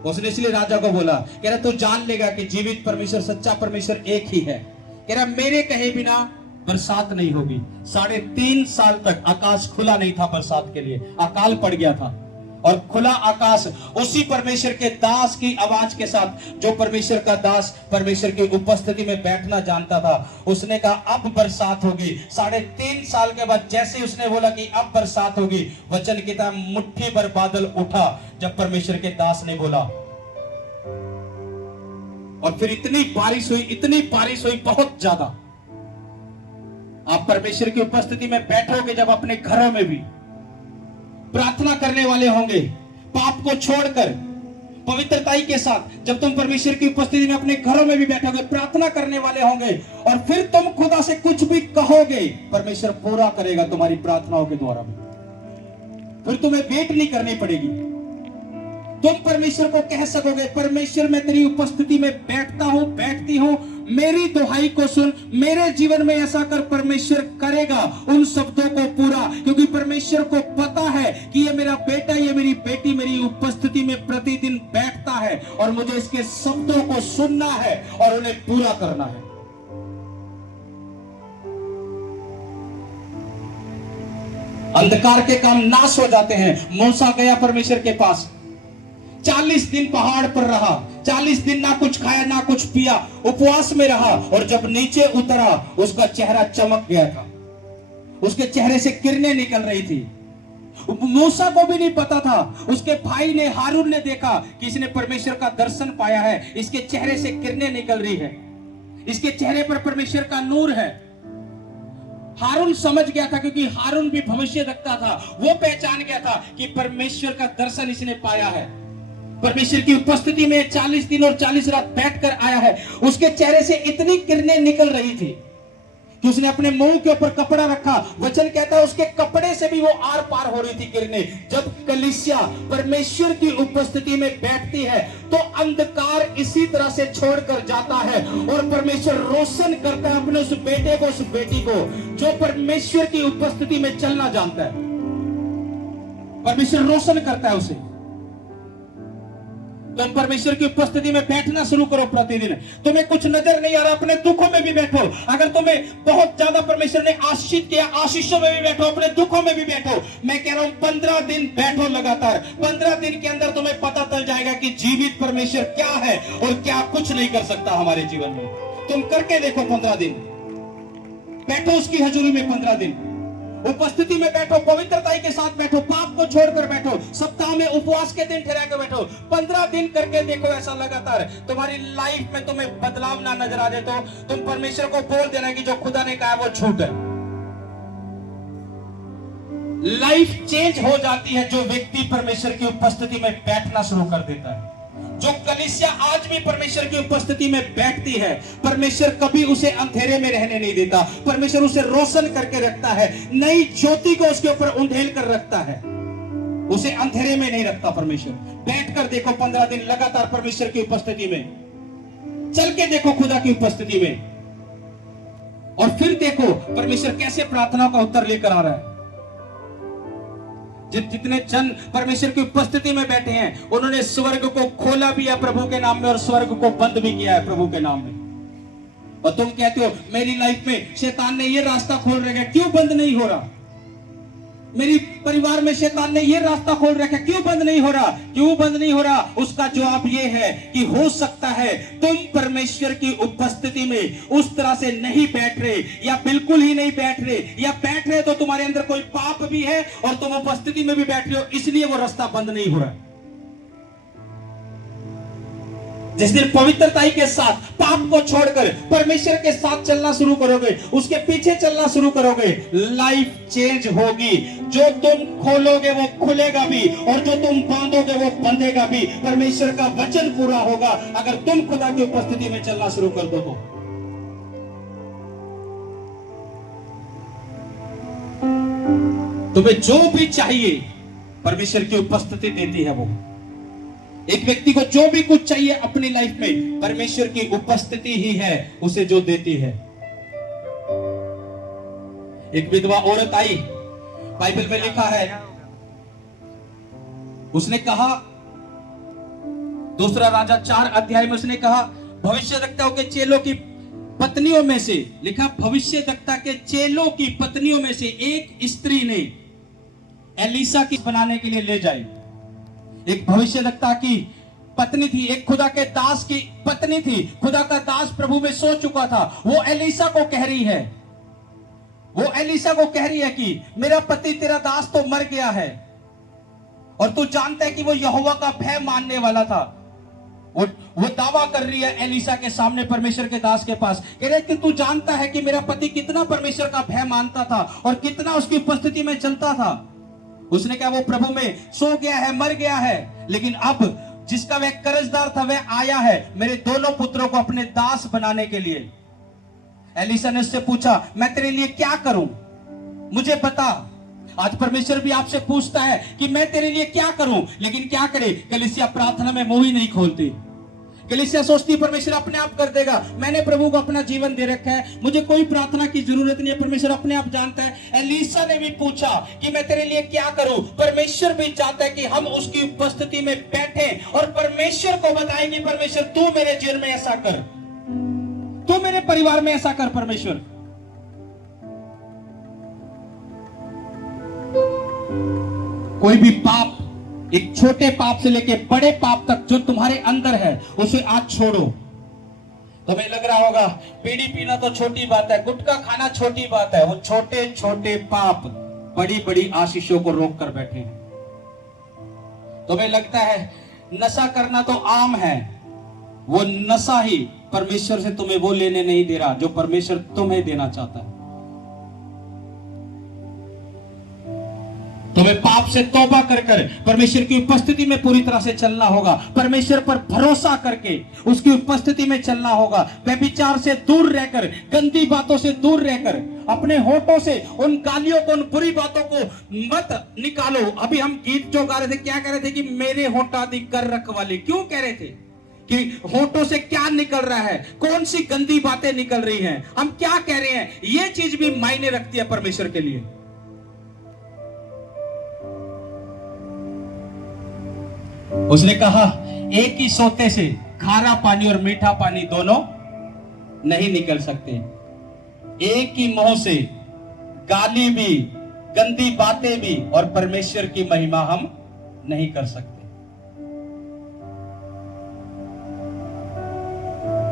उसने इसलिए राजा को बोला, कह रहा तू जान लेगा कि जीवित परमेश्वर, सच्चा परमेश्वर एक ही है। कह रहा मेरे कहे बिना बरसात नहीं होगी। 3.5 साल तक आकाश खुला नहीं था बरसात के लिए, अकाल पड़ गया था। और खुला आकाश उसी परमेश्वर के दास की आवाज के साथ, जो परमेश्वर का दास परमेश्वर की उपस्थिति में बैठना जानता था, उसने कहा अब बरसात होगी। 3.5 साल के बाद जैसे ही उसने बोला कि अब बरसात होगी, वचन की तरह मुट्ठी भर बादल उठा जब परमेश्वर के दास ने बोला। और फिर इतनी बारिश हुई बहुत ज्यादा। आप परमेश्वर की उपस्थिति में बैठोगे जब अपने घरों में भी प्रार्थना करने वाले होंगे, पाप को छोड़कर पवित्रताई के साथ जब तुम परमेश्वर की उपस्थिति में अपने घरों में भी बैठोगे, प्रार्थना करने वाले होंगे, और फिर तुम खुदा से कुछ भी कहोगे, परमेश्वर पूरा करेगा तुम्हारी प्रार्थनाओं के द्वारा भी। फिर तुम्हें वेट नहीं करनी पड़ेगी। तुम परमेश्वर को कह सकोगे, परमेश्वर मैं तेरी उपस्थिति में बैठता हूं, बैठती हूं, मेरी दुहाई को सुन, मेरे जीवन में ऐसा कर। परमेश्वर करेगा उन शब्दों को पूरा, क्योंकि परमेश्वर को पता है कि ये मेरा बेटा, ये मेरी बेटी मेरी उपस्थिति में प्रतिदिन बैठता है और मुझे इसके शब्दों को सुनना है और उन्हें पूरा करना है। अंधकार के काम नाश हो जाते हैं। मूसा गया परमेश्वर के पास, 40 दिन पहाड़ पर रहा, 40 दिन ना कुछ खाया ना कुछ पिया, उपवास में रहा, और जब नीचे उतरा उसका चेहरा चमक गया था, उसके चेहरे से किरणें निकल रही थी। मूसा को भी नहीं पता था, उसके भाई ने, हारून ने देखा कि इसने परमेश्वर का दर्शन पाया है, इसके चेहरे से किरणें निकल रही है, इसके चेहरे पर परमेश्वर का नूर है। हारून समझ गया था, क्योंकि हारून भी भविष्य देखता था, वो पहचान गया था कि परमेश्वर का दर्शन इसने पाया है, परमेश्वर की उपस्थिति में 40 दिन और 40 रात बैठकर आया है। उसके चेहरे से इतनी किरणें निकल रही थी कि उसने अपने मुंह के ऊपर कपड़ा रखा। वचन कहता है उसके कपड़े से भी वो आर पार हो रही थी किरणें। जब कलीसिया परमेश्वर की उपस्थिति में बैठती है तो अंधकार इसी तरह से छोड़कर जाता है और परमेश्वर रोशन करता है अपने उस बेटे को, उस बेटी को, जो परमेश्वर की उपस्थिति में चलना जानता है। परमेश्वर रोशन करता है उसे। तुम परमेश्वर की उपस्थिति में बैठना शुरू करो प्रतिदिन। तुम्हें कुछ नजर नहीं आ रहा, अपने दुखों में भी बैठो। अगर तुम्हें बहुत ज्यादा परमेश्वर ने आशीष किया, आशीषों में भी बैठो, अपने दुखों में भी बैठो। मैं कह रहा हूं 15 दिन बैठो लगातार। 15 दिन के अंदर तुम्हें पता चल जाएगा कि जीवित परमेश्वर क्या है और क्या कुछ नहीं कर सकता हमारे जीवन में। तुम करके देखो, 15 दिन बैठो उसकी हजूरी में, 15 दिन उपस्थिति में बैठो, पवित्रताई के साथ बैठो, पाप को छोड़कर बैठो, सप्ताह में उपवास के दिन ठहरा कर बैठो। 15 दिन करके देखो, ऐसा लगातार तुम्हारी लाइफ में तुम्हें बदलाव ना नजर आ जाए तो तुम परमेश्वर को बोल देना कि जो खुदा ने कहा वो झूठ है। लाइफ चेंज हो जाती है जो व्यक्ति परमेश्वर की उपस्थिति में बैठना शुरू कर देता है। जो कलीसिया आज भी परमेश्वर की उपस्थिति में बैठती है, परमेश्वर कभी उसे अंधेरे में रहने नहीं देता। परमेश्वर उसे रोशन करके रखता है, नई ज्योति को उसके ऊपर उंडेल कर रखता है, उसे अंधेरे में नहीं रखता। परमेश्वर बैठकर देखो 15 दिन लगातार परमेश्वर की उपस्थिति में, चल के देखो खुदा की उपस्थिति में, और फिर देखो परमेश्वर कैसे प्रार्थनाओं का उत्तर लेकर आ रहा है। जितने जन परमेश्वर की उपस्थिति में बैठे हैं उन्होंने स्वर्ग को खोला भी है प्रभु के नाम में और स्वर्ग को बंद भी किया है प्रभु के नाम में। और तुम कहते हो मेरी लाइफ में शैतान ने ये रास्ता खोल रखा, क्यों बंद नहीं हो रहा? मेरी परिवार में शैतान ने ये रास्ता खोल रखा, क्यों बंद नहीं हो रहा? क्यों बंद नहीं हो रहा? उसका जवाब ये है कि हो सकता है तुम परमेश्वर की उपस्थिति में उस तरह से नहीं बैठ रहे, या बिल्कुल ही नहीं बैठ रहे, या बैठ रहे तो तुम्हारे अंदर कोई पाप भी है और तुम उपस्थिति में भी बैठ रहे हो, इसलिए वो रास्ता बंद नहीं हो रहा। जिस दिन पवित्रताई के साथ पाप को छोड़कर परमेश्वर के साथ चलना शुरू करोगे, उसके पीछे चलना शुरू करोगे, लाइफ चेंज होगी। जो तुम खोलोगे वो खुलेगा भी, और जो तुम बांधोगे वो बंधेगा भी। परमेश्वर का वचन पूरा होगा अगर तुम खुदा की उपस्थिति में चलना शुरू कर दो तो। तुम्हें जो भी चाहिए परमेश्वर की उपस्थिति देती है। वो एक व्यक्ति को जो भी कुछ चाहिए अपनी लाइफ में, परमेश्वर की उपस्थिति ही है उसे जो देती है। एक विधवा औरत आई, बाइबल में लिखा है, उसने कहा, दूसरा राजा 4 अध्याय में उसने कहा, भविष्यद्वक्ताओं के चेलों की पत्नियों में से, लिखा भविष्यद्वक्ता के चेलों की पत्नियों में से एक स्त्री ने एलिसा की बनाने के लिए ले जाए। एक भविष्यद्वक्ता की पत्नी थी, एक खुदा के दास की पत्नी थी। खुदा का दास प्रभु में सो चुका था। वो एलिसा को कह रही है, वो एलिसा को कह रही है कि मेरा पति तेरा दास तो मर गया है, और तू जानता है कि वो यहोवा का भय मानने वाला था। वो दावा कर रही है एलिसा के सामने, परमेश्वर के दास के पास, कह रहे कि तू जानता है कि मेरा पति कितना परमेश्वर का भय मानता था और कितना उसकी उपस्थिति में चलता था। उसने कहा वो प्रभु में सो गया है, मर गया है, लेकिन अब जिसका वह कर्जदार था वह आया है मेरे दोनों पुत्रों को अपने दास बनाने के लिए। एलिसा ने उससे पूछा, मैं तेरे लिए क्या करूं, मुझे बता। आज परमेश्वर भी आपसे पूछता है कि मैं तेरे लिए क्या करूं, लेकिन क्या करे, कलीसिया प्रार्थना में मुंह ही नहीं खोलती। कलीसिया सोचती परमेश्वर अपने आप कर देगा, मैंने प्रभु को अपना जीवन दे रखा है, मुझे कोई प्रार्थना की जरूरत नहीं है, परमेश्वर अपने आप जानता है। एलिसा ने भी पूछा कि मैं तेरे लिए क्या करूं। परमेश्वर भी चाहता है कि हम उसकी उपस्थिति में बैठे और परमेश्वर को बताएं कि परमेश्वर तू मेरे जीवन में ऐसा कर, तू मेरे परिवार में ऐसा कर। परमेश्वर कोई भी पाप, एक छोटे पाप से लेके बड़े पाप तक जो तुम्हारे अंदर है, उसे आज छोड़ो। तुम्हें लग रहा होगा बीड़ी पीना तो छोटी बात है, गुटखा खाना छोटी बात है, वो छोटे छोटे पाप बड़ी बड़ी आशीषों को रोक कर बैठे हैं। तुम्हें लगता है नशा करना तो आम है, वो नशा ही परमेश्वर से तुम्हें वो लेने नहीं दे रहा जो परमेश्वर तुम्हें देना चाहता है। तुम्हें पाप से तौबा कर कर परमेश्वर की उपस्थिति में पूरी तरह से चलना होगा। परमेश्वर पर भरोसा करके उसकी उपस्थिति में चलना होगा। व्यभिचार से दूर रहकर, गंदी बातों से दूर रहकर, अपने होठों से उन गालियों को, उन बुरी बातों को मत निकालो। अभी हम गीत जो गा रहे थे, क्या कह रहे थे कि मेरे होठादि कर रखवाले, क्यों कह रहे थे कि होठों से क्या निकल रहा है, कौन सी गंदी बातें निकल रही हैं, हम क्या कह रहे हैं, ये चीज भी मायने रखती है परमेश्वर के लिए। उसने कहा एक ही सोते से खारा पानी और मीठा पानी दोनों नहीं निकल सकते, एक ही मुंह से गाली भी, गंदी बातें भी और परमेश्वर की महिमा हम नहीं कर सकते।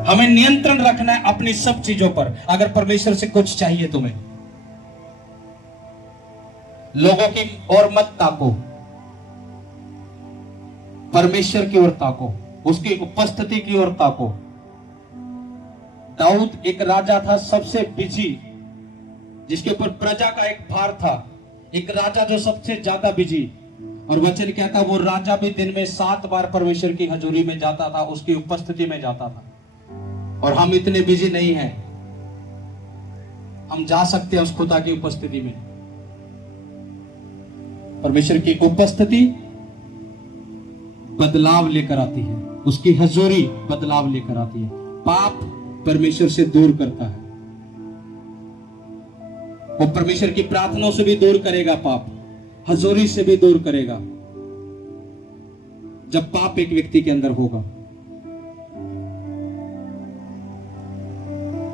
हमें नियंत्रण रखना है अपनी सब चीजों पर। अगर परमेश्वर से कुछ चाहिए तुम्हें, लोगों की ओर मत ताको, परमेश्वर की ओर ताको, उसकी उपस्थिति की ओर ताको। दाऊद एक राजा था, सबसे बिजी, जिसके ऊपर प्रजा का एक भार था, एक राजा जो सबसे ज्यादा बिजी। और वचन कहता वो राजा भी दिन में 7 बार परमेश्वर की हजूरी में जाता था, उसकी उपस्थिति में जाता था। और हम इतने बिजी नहीं हैं, हम जा सकते हैं उस खुदा की उपस्थिति में। परमेश्वर की उपस्थिति बदलाव लेकर आती है, उसकी हजूरी बदलाव लेकर आती है। पाप परमेश्वर से दूर करता है, वो परमेश्वर की प्रार्थनाओं से भी दूर करेगा, पाप हजूरी से भी दूर करेगा। जब पाप एक व्यक्ति के अंदर होगा,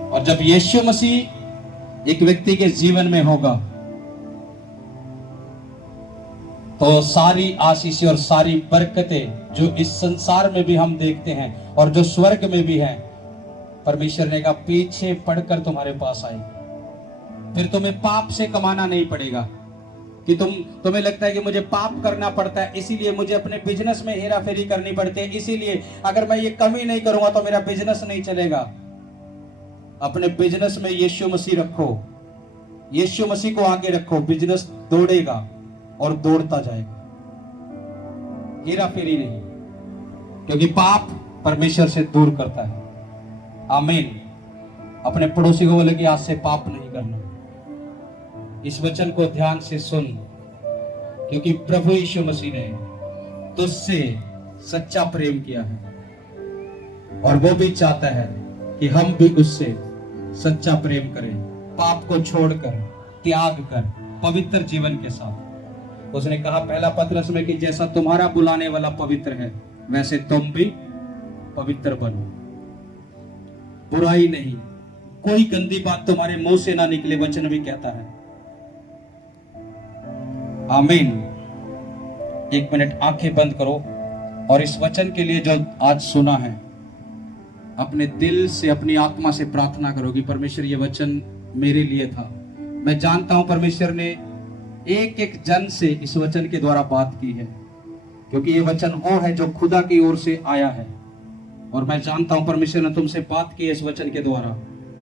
और जब यीशु मसीह एक व्यक्ति के जीवन में होगा, तो सारी आशीषें और सारी बरकतें जो इस संसार में भी हम देखते हैं और जो स्वर्ग में भी हैं, परमेश्वर ने कहा पीछे पड़कर तुम्हारे पास आएगी। फिर तुम्हें पाप से कमाना नहीं पड़ेगा, कि तुम्हें लगता है कि मुझे पाप करना पड़ता है, इसीलिए मुझे अपने बिजनेस में हेरा फेरी करनी पड़ती है, इसीलिए अगर मैं ये कमी नहीं करूंगा तो मेरा बिजनेस नहीं चलेगा। अपने बिजनेस में यीशु मसीह रखो, यीशु मसीह को आगे रखो, बिजनेस दौड़ेगा और दौड़ता जाएगा, हेरा फेरी नहीं, क्योंकि पाप परमेश्वर से दूर करता है। आमीन। अपने पड़ोसी को बोले कि आज से पाप नहीं करना। इस वचन को ध्यान से सुन, क्योंकि प्रभु यीशु मसीह ने तुझसे सच्चा प्रेम किया है और वो भी चाहता है कि हम भी उससे सच्चा प्रेम करें, पाप को छोड़कर, त्याग कर, पवित्र जीवन के साथ। उसने कहा पहला पतरस में कि जैसा तुम्हारा बुलाने वाला पवित्र है वैसे तुम भी पवित्र बनो। बुराई नहीं, कोई गंदी बात तुम्हारे मुंह से ना निकले, वचन भी कहता है। आमीन। एक मिनट आंखें बंद करो और इस वचन के लिए जो आज सुना है अपने दिल से, अपनी आत्मा से प्रार्थना करो कि परमेश्वर ये वचन मेरे लिए था। मैं जानता हूं परमेश्वर ने एक एक जन से इस वचन के द्वारा बात की है, क्योंकि ये वचन वो है जो खुदा की ओर से आया है। और मैं जानता हूं परमेश्वर ने तुमसे बात की है इस वचन के द्वारा।